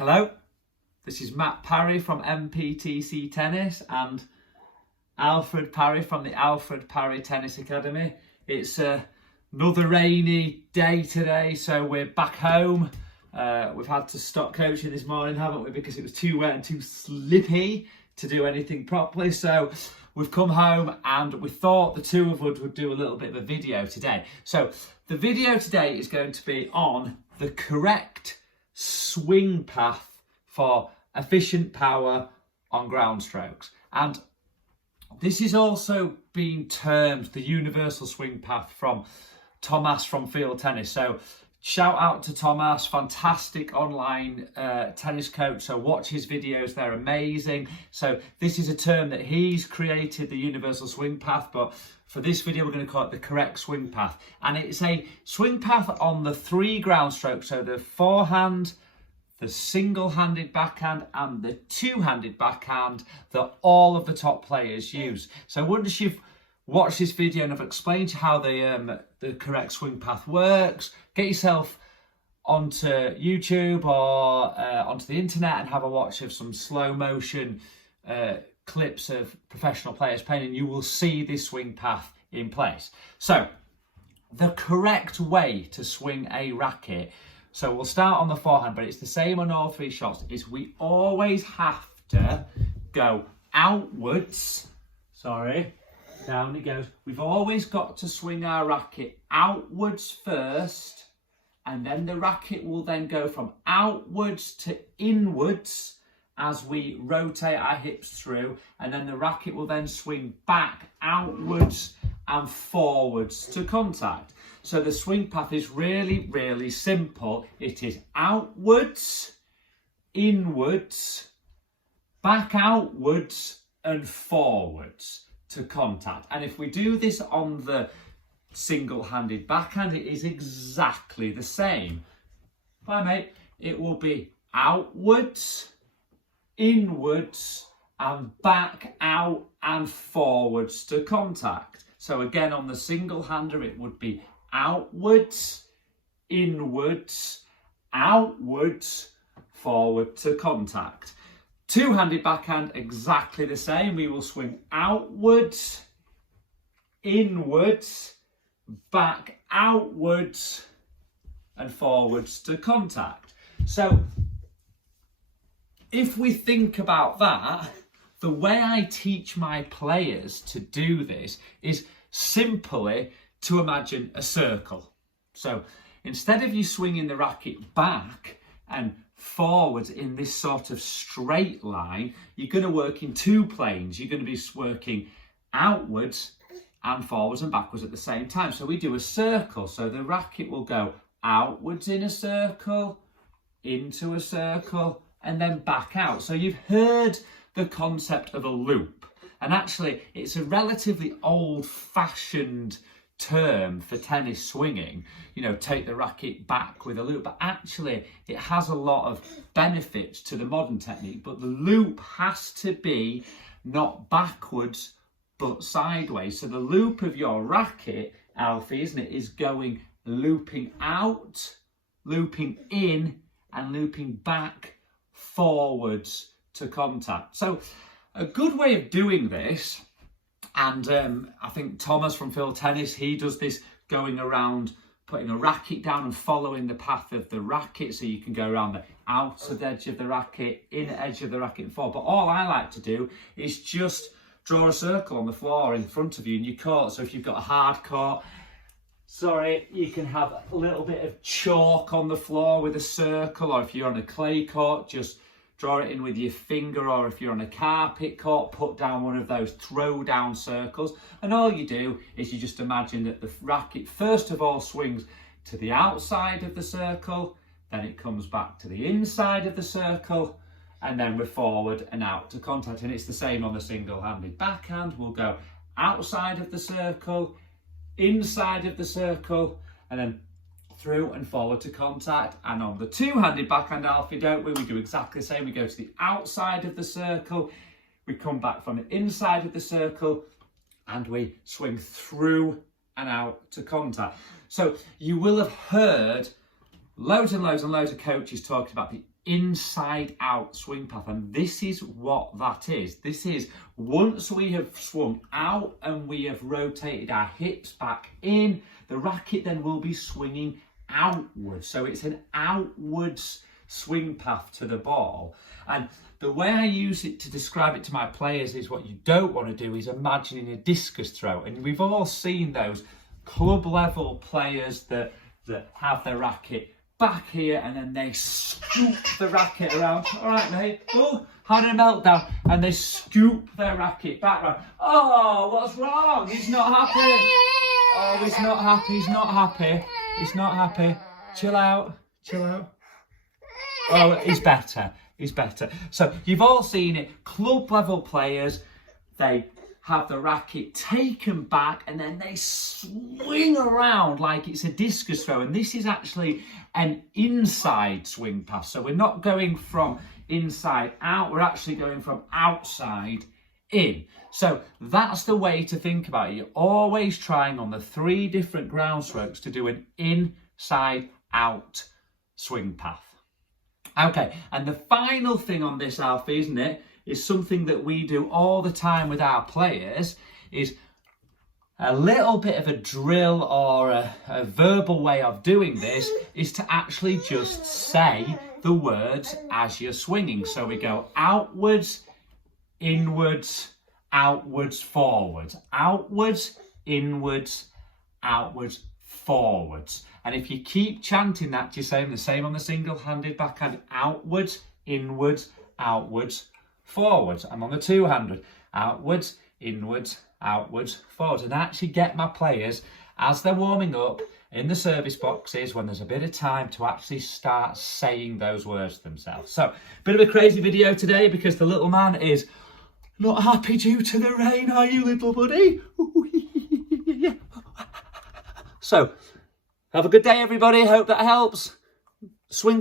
Hello, this is Matt Parry from MPTC Tennis and Alfred Parry from the Alfred Parry Tennis Academy. It's another rainy day today, so we're back home. We've had to stop coaching this morning, haven't we, because it was too wet and too slippy to do anything properly. So we've come home and we thought the two of us would do a little bit of a video today. So the video today is going to be on the correct swing path for efficient power on ground strokes. And this is also being termed the universal swing path from Thomas from Field Tennis. So shout out to Thomas, fantastic online tennis coach. So watch his videos, they're amazing. So this is a term that he's created, the universal swing path, but for this video we're going to call it the correct swing path. And it's a swing path on the three ground strokes, so the forehand, the single-handed backhand and the two-handed backhand that all of the top players use. So once you've watched this video and I've explained how the correct swing path works, get yourself onto YouTube or onto the internet and have a watch of some slow motion clips of professional players playing, and you will see this swing path in place. So the correct way to swing a racket, so we'll start on the forehand, but it's the same on all three shots, is we always have to go outwards. Sorry, down it goes. We've always got to swing our racket outwards first, and then the racket will then go from outwards to inwards as we rotate our hips through, and then the racket will then swing back outwards and forwards to contact. So the swing path is really, really simple. It is outwards, inwards, back outwards and forwards to contact. And if we do this on the single-handed backhand, it is exactly the same. Bye, mate. It will be outwards, inwards and back out and forwards to contact. So again, on the single-hander, it would be outwards, inwards, outwards, forward to contact. Two-handed backhand, exactly the same. We will swing outwards, inwards, back outwards and forwards to contact. So if we think about that, the way I teach my players to do this is simply to imagine a circle. So instead of you swinging the racket back and forwards in this sort of straight line, you're going to work in two planes. You're going to be working outwards and forwards and backwards at the same time. So we do a circle. So the racket will go outwards in a circle, into a circle, and then back out. So you've heard the concept of a loop. And actually, it's a relatively old-fashioned term for tennis swinging, you know, take the racket back with a loop, but actually it has a lot of benefits to the modern technique. But the loop has to be not backwards but sideways. So the loop of your racket, Alfie, isn't it, is going looping out, looping in and looping back forwards to contact. So a good way of doing this, and I think Thomas from Field Tennis, he does this going around, putting a racket down and following the path of the racket, so you can go around the outer edge of the racket, inner edge of the racket and forward. But all I like to do is just draw a circle on the floor in front of you in your court. So if you've got a hard court, you can have a little bit of chalk on the floor with a circle, or if you're on a clay court, just draw it in with your finger, or if you're on a carpet court, put down one of those throw down circles. And all you do is you just imagine that the racket first of all swings to the outside of the circle, then it comes back to the inside of the circle, and then we're forward and out to contact. And it's the same on the single-handed backhand. We'll go outside of the circle, inside of the circle, and then through and forward to contact. And on the two-handed backhand, Alfie, don't we? We do exactly the same. We go to the outside of the circle, we come back from the inside of the circle, and we swing through and out to contact. So you will have heard loads and loads and loads of coaches talking about the inside out swing path, and this is what that is. This is once we have swung out and we have rotated our hips back in, the racket then will be swinging outwards. So it's an outwards swing path to the ball. And the way I use it to describe it to my players is what you don't want to do is imagining a discus throw. And we've all seen those club level players that have their racket back here and then they scoop the racket around. All right, mate. Oh, having a meltdown. And they scoop their racket back around. Oh, what's wrong? He's not happy. Oh, he's not happy. He's not happy. He's not happy. Chill out. Chill out. Oh, he's better. He's better. So you've all seen it. Club level players, they have the racket taken back and then they swing around like it's a discus throw. And this is actually an inside swing pass. So we're not going from inside out, we're actually going from outside in. So that's the way to think about it. You're always trying on the 3 different ground strokes to do an inside out swing path. Okay, and the final thing on this, Alfie, isn't it, is something that we do all the time with our players, is a little bit of a drill or a verbal way of doing this is to actually just say the words as you're swinging. So we go outwards, inwards, outwards, forwards, outwards, inwards, outwards, forwards. And if you keep chanting that, you're saying the same on the single-handed backhand, outwards, inwards, outwards, forwards. I'm on the two-handed, outwards, inwards, outwards, forwards. And I actually get my players, as they're warming up in the service boxes, when there's a bit of time, to actually start saying those words to themselves. So, bit of a crazy video today because the little man is not happy due to the rain, are you, little buddy? So, have a good day, everybody. Hope that helps. Swing.